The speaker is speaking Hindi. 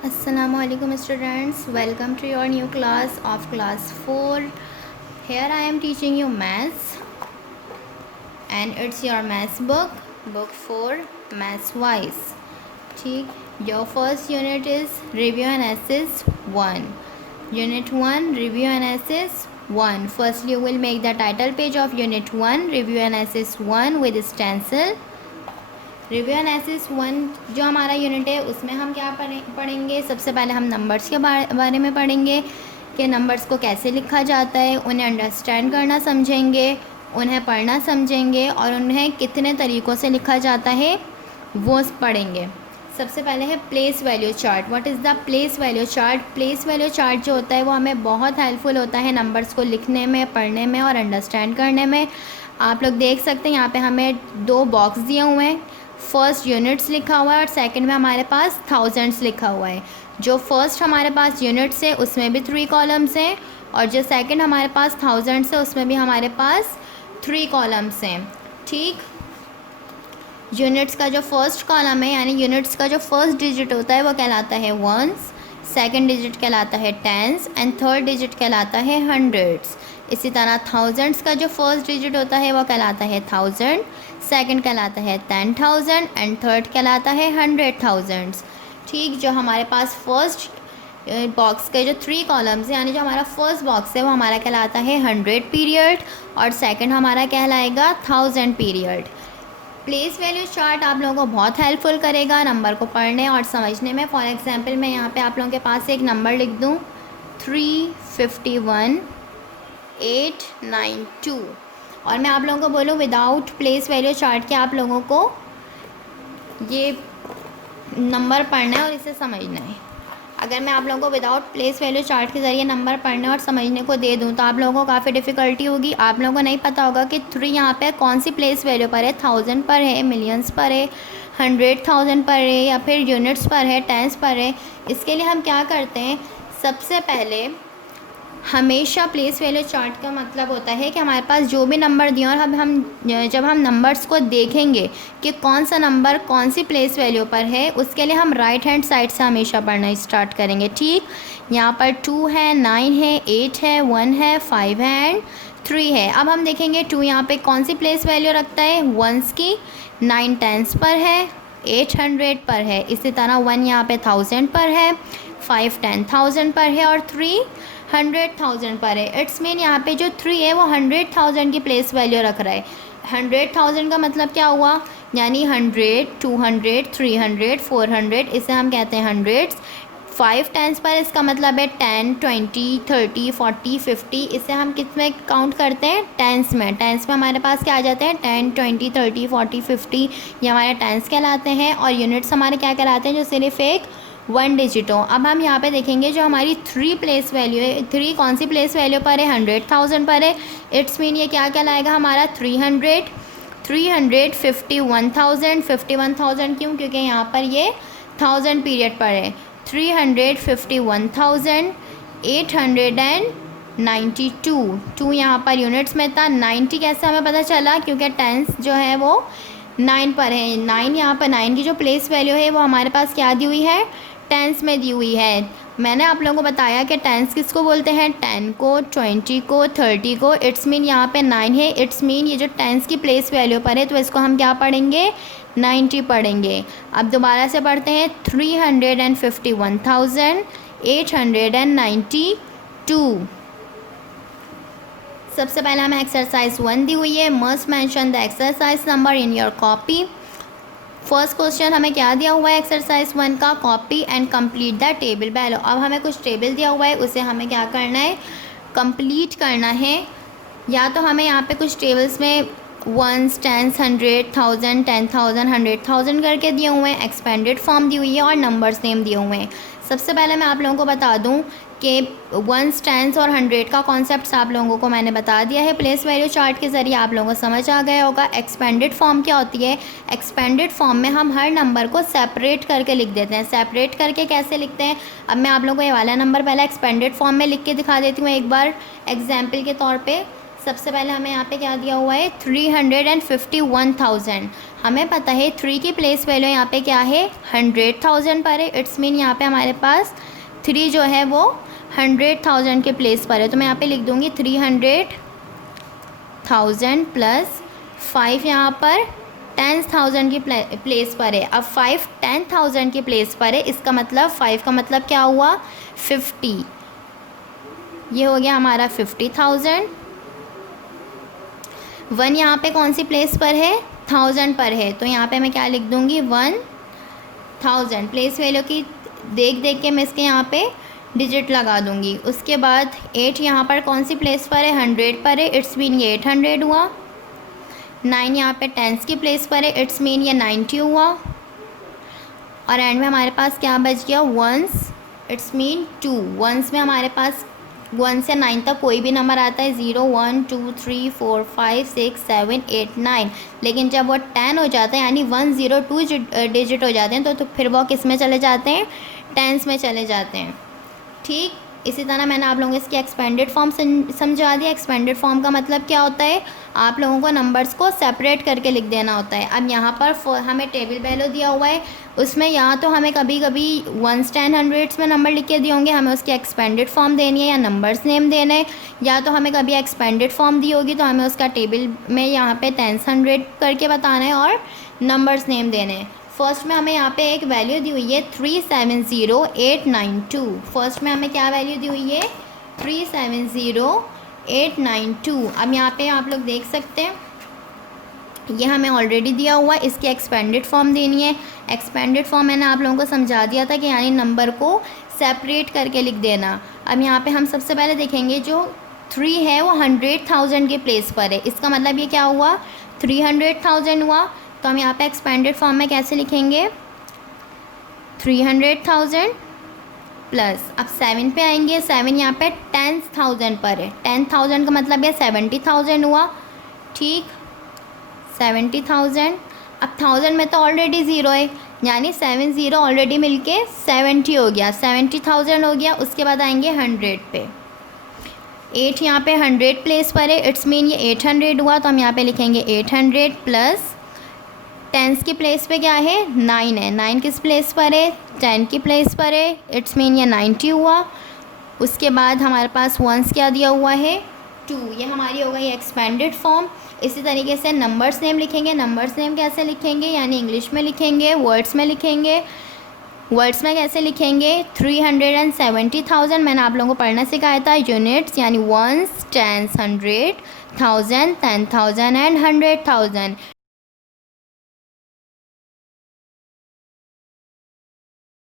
Assalamualaikum students, welcome to your new class of class 4. Here I am teaching you maths and it's your maths book 4 maths wise. ठीक, your first unit is review and assess 1. Unit 1 review and assess 1. Firstly you will make the title page of unit 1 review and assess 1 with stencil. Review analysis 1 जो हमारा यूनिट है उसमें हम क्या पढ़ेंगे। सबसे पहले हम नंबर्स के बारे में पढ़ेंगे कि नंबर्स को कैसे लिखा जाता है, उन्हें अंडरस्टैंड करना समझेंगे, उन्हें पढ़ना समझेंगे और उन्हें कितने तरीक़ों से लिखा जाता है वो पढ़ेंगे। सबसे पहले है place value chart. What is the place value chart. Place value chart जो होता है वो हमें बहुत हेल्पफुल होता है नंबर्स को लिखने में, पढ़ने में और अंडरस्टैंड करने में। आप लोग देख सकते हैं यहाँ पे हमें 2 बॉक्स दिए हुए हैं। फर्स्ट यूनिट्स लिखा हुआ है और सेकंड में हमारे पास थाउजेंड्स लिखा हुआ है। जो फर्स्ट हमारे पास यूनिट्स है उसमें भी 3 कॉलम्स हैं और जो सेकंड हमारे पास थाउजेंड्स है उसमें भी हमारे पास 3 कॉलम्स हैं। ठीक, यूनिट्स का जो फर्स्ट कॉलम है यानी यूनिट्स का जो फर्स्ट डिजिट होता है वो कहलाता है वंस, सेकंड डिजिट कहलाता है टेंस एंड थर्ड डिजिट कहलाता है हंड्रेड्स। इसी तरह थाउजेंड्स का जो फर्स्ट डिजिट होता है वो कहलाता है थाउजेंड, सेकंड कहलाता है 10,000 एंड थर्ड कहलाता है 100,000। ठीक, जो हमारे पास फर्स्ट बॉक्स के जो 3 कॉलम्स हैं यानी जो हमारा फर्स्ट बॉक्स है वो हमारा कहलाता है 100 पीरियड और सेकंड हमारा कहलाएगा 1000 पीरियड। प्लेस वैल्यू चार्ट आप लोगों को बहुत हेल्पफुल करेगा नंबर को पढ़ने और समझने में। फॉर एग्जांपल मैं यहाँ पे आप लोगों के पास एक नंबर लिख दूँ 351,892 और मैं आप लोगों को बोलूँ विदाउट प्लेस वैल्यू चार्ट के आप लोगों को ये नंबर पढ़ना है और इसे समझना है। अगर मैं आप लोगों को विदाउट प्लेस वैल्यू चार्ट के ज़रिए नंबर पढ़ने और समझने को दे दूँ तो आप लोगों को काफ़ी डिफ़िकल्टी होगी। आप लोगों को नहीं पता होगा कि 3 यहाँ पे कौन सी प्लेस वैल्यू पर है, 1000 पर है, मिलियंस पर है, 100,000 पर है या फिर यूनिट्स पर है, टेंस पर है। इसके लिए हम क्या करते हैं, सबसे पहले हमेशा प्लेस वैल्यू चार्ट का मतलब होता है कि हमारे पास जो भी नंबर दिए और जब हम नंबर्स को देखेंगे कि कौन सा नंबर कौन सी प्लेस वैल्यू पर है उसके लिए हम राइट हैंड साइड से हमेशा पढ़ना स्टार्ट करेंगे। ठीक, यहाँ पर 2 है, 9 है, 8 है, 1 है, 5 है एंड 3 है। अब हम देखेंगे 2 यहाँ पे कौन सी प्लेस वैल्यू रखता है, वंस की, 9 टेंस पर है, 8 100 पर है, इसी तरह 1 यहाँ पे 1000 पर है, 5 10,000 पर है और 3 100,000 पर है। इट्स मीन यहाँ पे जो 3 है वो 100,000 की प्लेस वैल्यू रख रहा है। 100,000 का मतलब क्या हुआ, यानी 100, 200, 300, 400, इसे हम कहते हैं हंड्रेड्स। 5 टेंस पर इसका मतलब है 10, 20, 30, 40, 50, इसे हम किस में काउंट करते हैं, टेंस में। टेंस में हमारे पास क्या आ जाते हैं 10, 20, 30, 40, 50, ये हमारे टेंस कहलाते हैं और यूनिट्स हमारे क्या कहलाते हैं, जो सिर्फ एक 1 डिजिट हो। अब हम यहाँ पे देखेंगे जो हमारी 3 प्लेस वैल्यू है, 3 कौन सी प्लेस वैल्यू पर है, 100,000 पर है। इट्स मीन ये क्या कहलाएगा हमारा 300, 351,000, 51,000 क्यों, क्योंकि यहाँ पर ये 1000 पीरियड पर है। 351,892, 2 यहाँ पर यूनिट्स में था। 90 कैसे हमें पता चला, क्योंकि टेंस जो है वो 9 पर है। 9 यहाँ पर 9 की जो प्लेस वैल्यू है वो हमारे पास क्या दी हुई है, टेंस में दी हुई है। मैंने आप लोगों को बताया कि टेंस किसको बोलते हैं, 10 को, 20 को, 30 को। इट्स मीन यहाँ पे 9 है, इट्स मीन ये जो टेंस की प्लेस वैल्यू पर है तो इसको हम क्या पढ़ेंगे, 90 पढ़ेंगे। अब दोबारा से पढ़ते हैं 351,892। सबसे पहले हमें एक्सरसाइज 1 दी हुई है, must mention the exercise number in your copy. First question हमें क्या दिया हुआ है एक्सरसाइज 1 का, copy and complete the table below. अब हमें कुछ टेबल दिया हुआ है, उसे हमें क्या करना है, कंप्लीट करना है। या तो हमें यहाँ पे कुछ टेबल्स में वंस, टेंस, 100,000, 10,000, 100,000 करके दिए हुए हैं, एक्सपेंडेड फॉर्म दी हुई है और नंबर्स नेम दिए हुए हैं। सबसे पहले मैं आप लोगों को बता दूं कि वंस, टेंस और 100 का कॉन्सेप्ट आप लोगों को मैंने बता दिया है प्लेस वैल्यू चार्ट के ज़रिए, आप लोगों को समझ आ गया होगा। एक्सपेंडेड फॉर्म क्या होती है, एक्सपेंडेड फॉर्म में हम हर नंबर को सेपरेट करके लिख देते हैं। सेपरेट करके कैसे लिखते हैं, अब मैं आप लोगों को ये वाला नंबर पहले एक्सपेंडेड फॉर्म में लिख के दिखा देती हूँ एक बार एग्जाम्पल के तौर पर। सबसे पहले हमें यहाँ पे क्या दिया हुआ है 351,000। हमें पता है 3 की प्लेस वैल्यू यहाँ पे क्या है 100,000 पर है। इट्स मीन यहाँ पे हमारे पास 3 जो है वो 100,000 के प्लेस पर है। तो मैं यहाँ पे लिख दूँगी 300,000 प्लस 5 यहाँ पर 10,000 की प्लेस पर है। अब 5 10,000 की प्लेस पर है, इसका मतलब 5 का मतलब क्या हुआ 50। ये हो गया हमारा 50,000। 1 यहाँ पे कौन सी प्लेस पर है 1000 पर है, तो यहाँ पे मैं क्या लिख दूँगी 1000। प्लेस वैल्यू की देख देख के मैं इसके यहाँ पे डिजिट लगा दूँगी। उसके बाद 8 यहाँ पर कौन सी प्लेस पर है 100 पर है, इट्स मीन ये 800 हुआ। 9 यहाँ पे टेंस की प्लेस पर है, इट्स मीन ये 90 हुआ। और एंड में हमारे पास क्या बच गया वंस, इट्स मीन 2। वंस में हमारे पास 1 से 9 तक कोई भी नंबर आता है 0 1 2 3 4 5 6 7 8 9। लेकिन जब वो 10 हो जाता है यानी 102 डिजिट हो जाते हैं तो फिर वो किस में चले जाते हैं टेंस में चले जाते हैं। ठीक, इसी तरह मैंने आप लोगों को इसकी एक्सपेंडेड फॉर्म समझा दिया। एक्सपेंडेड फॉर्म का मतलब क्या होता है, आप लोगों को नंबर्स को सेपरेट करके लिख देना होता है। अब यहाँ पर हमें टेबल वैल्यू दिया हुआ है, उसमें या तो हमें कभी कभी 1s 10 100s में नंबर लिख के दिए होंगे, हमें उसकी एक्सपेंडेड फॉर्म देनी है या नंबर्स नेम देने हैं। या तो हमें कभी एक्सपेंडेड फॉर्म दी होगी तो हमें उसका टेबल में यहाँ पे 10s 100 करके बताना है और नंबर्स नेम देने हैं। फर्स्ट में हमें यहाँ पे एक वैल्यू दी हुई है 370892। फर्स्ट में हमें क्या वैल्यू दी हुई है 370892। अब यहाँ पे आप लोग देख सकते हैं ये हमें ऑलरेडी दिया हुआ है, इसकी एक्सपेंडेड फॉर्म देनी है। एक्सपेंडेड फॉर्म मैंने आप लोगों को समझा दिया था कि यानी नंबर को सेपरेट करके लिख देना। अब यहाँ पे हम सबसे पहले देखेंगे जो 3 है वो 100,000 के प्लेस पर है, इसका मतलब ये क्या हुआ 300,000 हुआ। तो हम यहाँ पे एक्सपेंडेड फॉर्म में कैसे लिखेंगे 300,000 प्लस, अब 7 पे आएंगे। 7 यहाँ पे 10,000 पर है, 10,000 का मतलब ये 70,000 हुआ। ठीक, 70,000। अब 1000 में तो ऑलरेडी 0 है यानी 70 ऑलरेडी मिलके 70 हो गया, 70,000 हो गया। उसके बाद आएंगे 100 पे। 8 यहाँ पे 100 प्लेस पर है, इट्स मीन ये 800 हुआ। तो हम यहाँ पे लिखेंगे 800 प्लस 10 की प्लेस पे क्या है 9 है। 9 किस प्लेस पर है 10 की प्लेस पर है, इट्स मीन ये 90 हुआ। उसके बाद हमारे पास 1s क्या दिया हुआ है 2। ये हमारी हो गई एक्सपेंडेड फॉर्म। इसी तरीके से नंबर्स नेम लिखेंगे। नंबर्स नेम कैसे लिखेंगे यानी इंग्लिश में लिखेंगे, वर्ड्स में लिखेंगे। वर्ड्स में कैसे लिखेंगे 370,000 मैंने आप लोगों को पढ़ना सिखाया था। यूनिट्स यानी 1s 10s 100 1000 10,000 एंड 100,000।